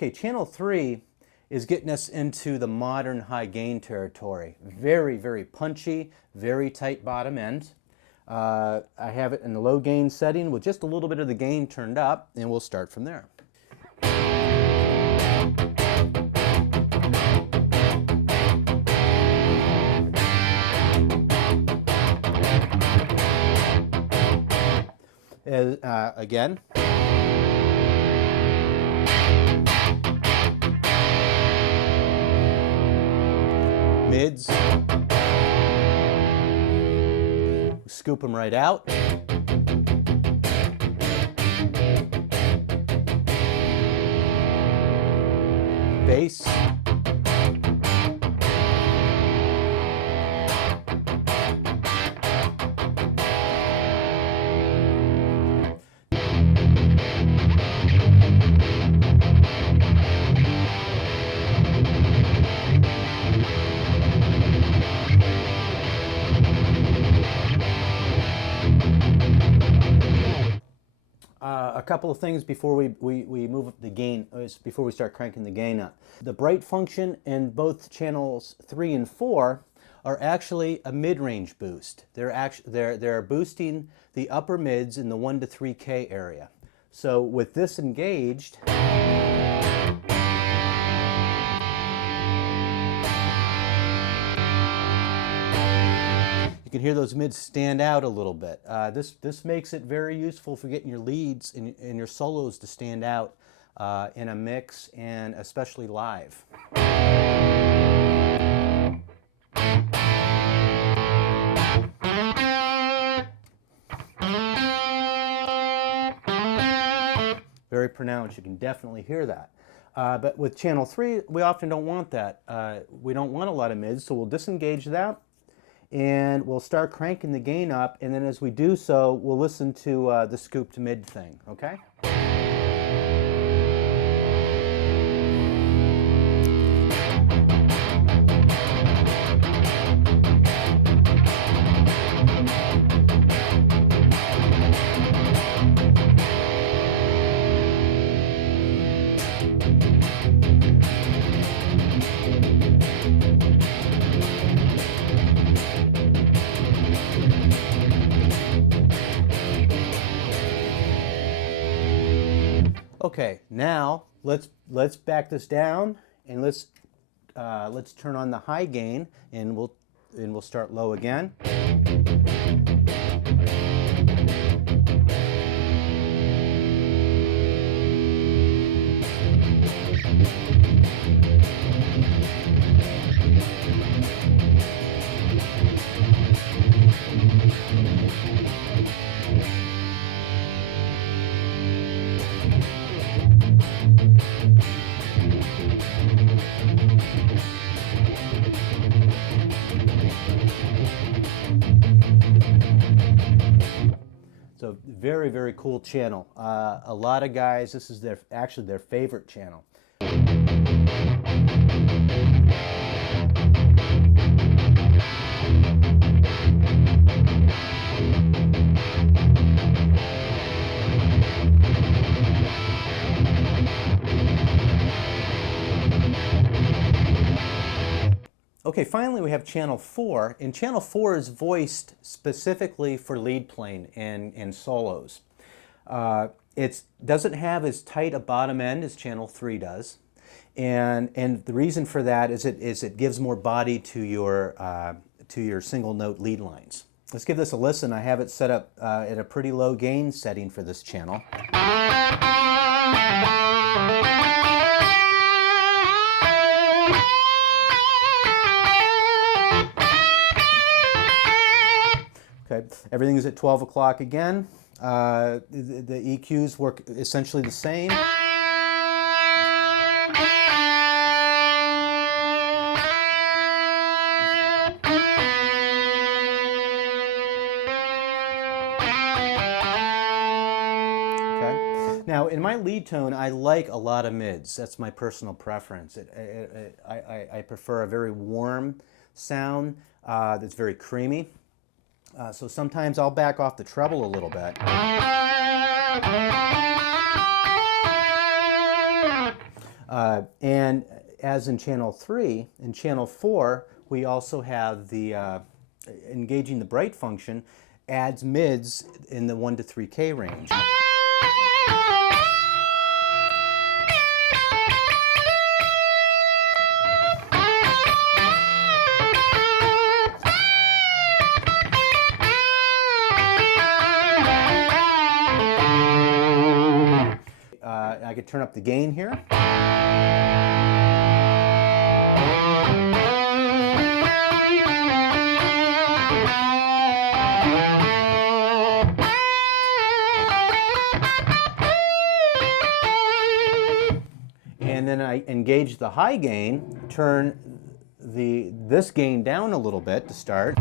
Okay, channel 3 is getting us into the modern high gain territory. Very, very punchy, very tight bottom end. I have it in the low gain setting with just a little bit of the gain turned up, and we'll start from there. Again. Mids. Scoop them right out. Bass. A couple of things before we move up the gain, before we start cranking the gain up. The bright function in both channels 3 and 4 are actually a mid-range boost. They're boosting the upper mids in the 1 to 3K area. So with this engaged, you can hear those mids stand out a little bit. This makes it very useful for getting your leads and your solos to stand out in a mix and especially live. Very pronounced, you can definitely hear that. But with channel 3, we often don't want that. We don't want a lot of mids, so we'll disengage that. And we'll start cranking the gain up, and then as we do so, we'll listen to the scoop to mid thing, okay? Okay, now let's back this down and let's turn on the high gain, and we'll start low again. So very, very cool channel. A lot of guys, this is actually their favorite channel. Okay, finally we have channel 4, and channel 4 is voiced specifically for lead playing and solos. It doesn't have as tight a bottom end as channel 3 does, and the reason for that is it gives more body to your single note lead lines. Let's give this a listen. I have it set up at a pretty low gain setting for this channel. Okay, everything is at 12 o'clock again. The EQs work essentially the same. Okay. Now, in my lead tone, I like a lot of mids. That's my personal preference. I prefer a very warm sound that's very creamy. So sometimes I'll back off the treble a little bit. And as in channel 3, in channel 4, we also have the engaging the bright function adds mids in the 1 to 3K range. I could turn up the gain here. And then I engage the high gain, turn this gain down a little bit to start.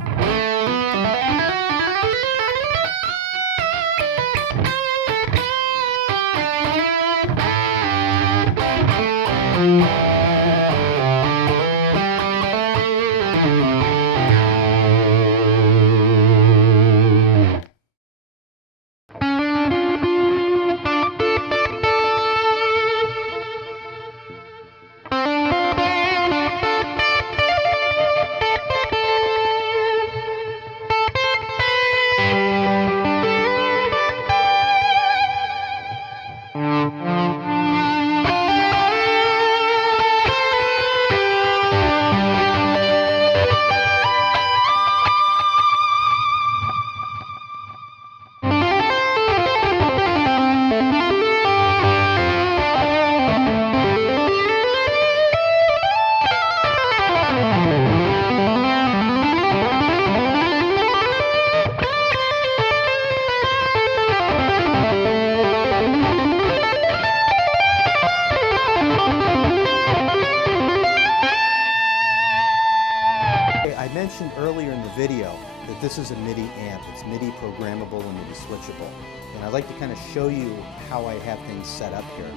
I mentioned earlier in the video that this is a MIDI amp. It's MIDI programmable and MIDI switchable. And I'd like to kind of show you how I have things set up here.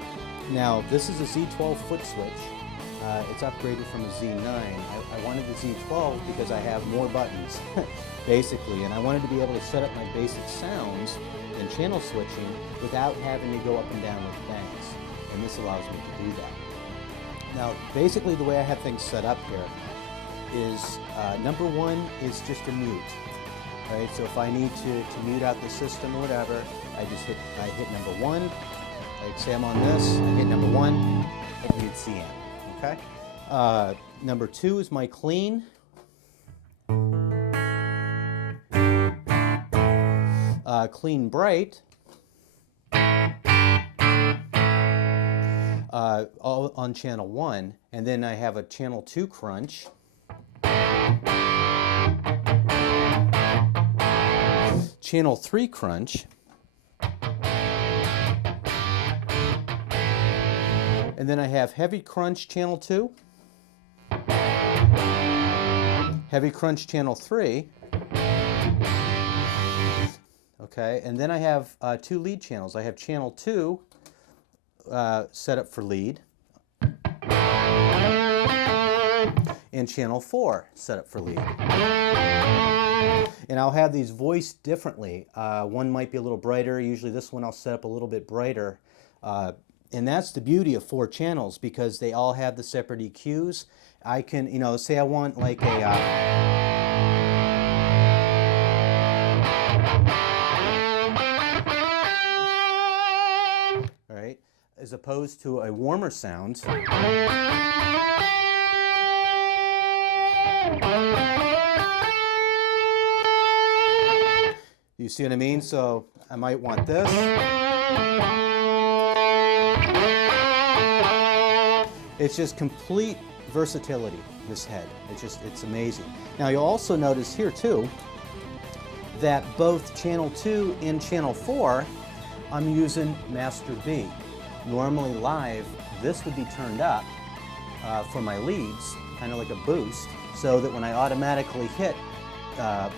Now, this is a Z12 foot switch. It's upgraded from a Z9. I wanted the Z12 because I have more buttons, basically, and I wanted to be able to set up my basic sounds and channel switching without having to go up and down with banks. And this allows me to do that. Now, basically the way I have things set up here is number 1 is just a mute. Right? So if I need to mute out the system or whatever, I hit number 1. Like say I'm on this, I hit number 1, it mutes the amp. Okay? Number 2 is my clean. Clean bright. All on channel 1, and then I have a channel 2 crunch. Channel 3 crunch. And then I have heavy crunch channel 2. Heavy crunch channel 3. Okay, and then I have 2 lead channels. I have channel 2 set up for lead, and channel 4 set up for lead. And I'll have these voiced differently. One might be a little brighter. Usually this one I'll set up a little bit brighter. And that's the beauty of 4 channels, because they all have the separate EQs. I can, you know, say I want like a... as opposed to a warmer sound. You see what I mean? So I might want this. It's just complete versatility, this head. It's amazing. Now you'll also notice here too that both channel 2 and channel 4, I'm using master B. Normally live, this would be turned up for my leads, kind of like a boost, so that when I automatically hit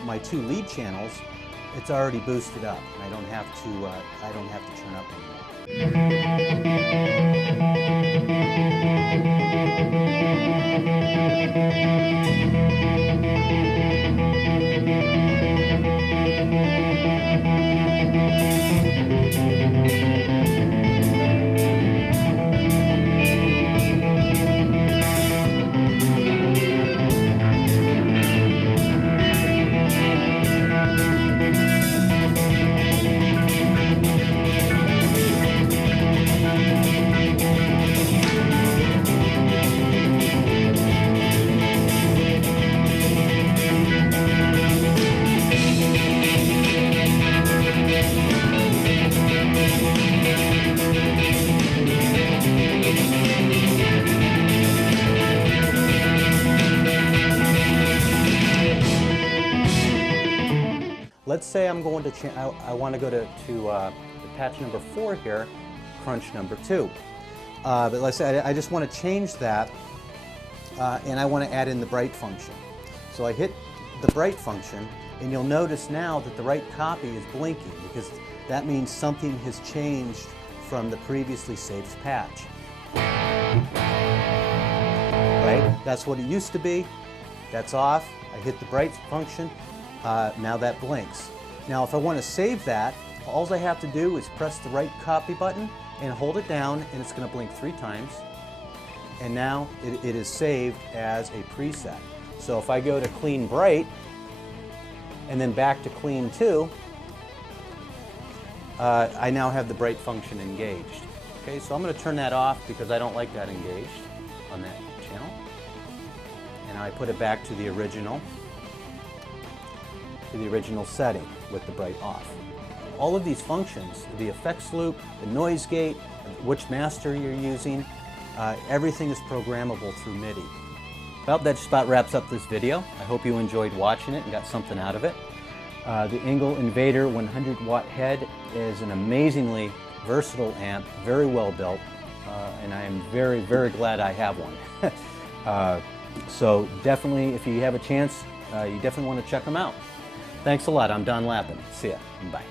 my 2 lead channels, it's already boosted up. I don't have to turn up anymore. let's say I'm going to, I want to go to patch number 4 here, crunch number 2. But let's say I just want to change that, and I want to add in the bright function. So I hit the bright function, and you'll notice now that the right copy is blinking, because that means something has changed from the previously saved patch. Right? That's what it used to be. That's off. I hit the bright function. Now that blinks. Now if I want to save that, all I have to do is press the right copy button and hold it down, and it's going to blink 3 times. And now it is saved as a preset. So if I go to clean bright and then back to clean 2, I now have the bright function engaged. Okay, so I'm going to turn that off because I don't like that engaged on that channel. And I put it back to the original setting with the bright off. All of these functions, the effects loop, the noise gate, which master you're using, everything is programmable through MIDI. Well, that just about wraps up this video. I hope you enjoyed watching it and got something out of it. The Engl Invader 100-watt head is an amazingly versatile amp, very well built, and I am very, very glad I have one. So definitely, if you have a chance, you definitely want to check them out. Thanks a lot. I'm Don Lappin. See ya. Bye.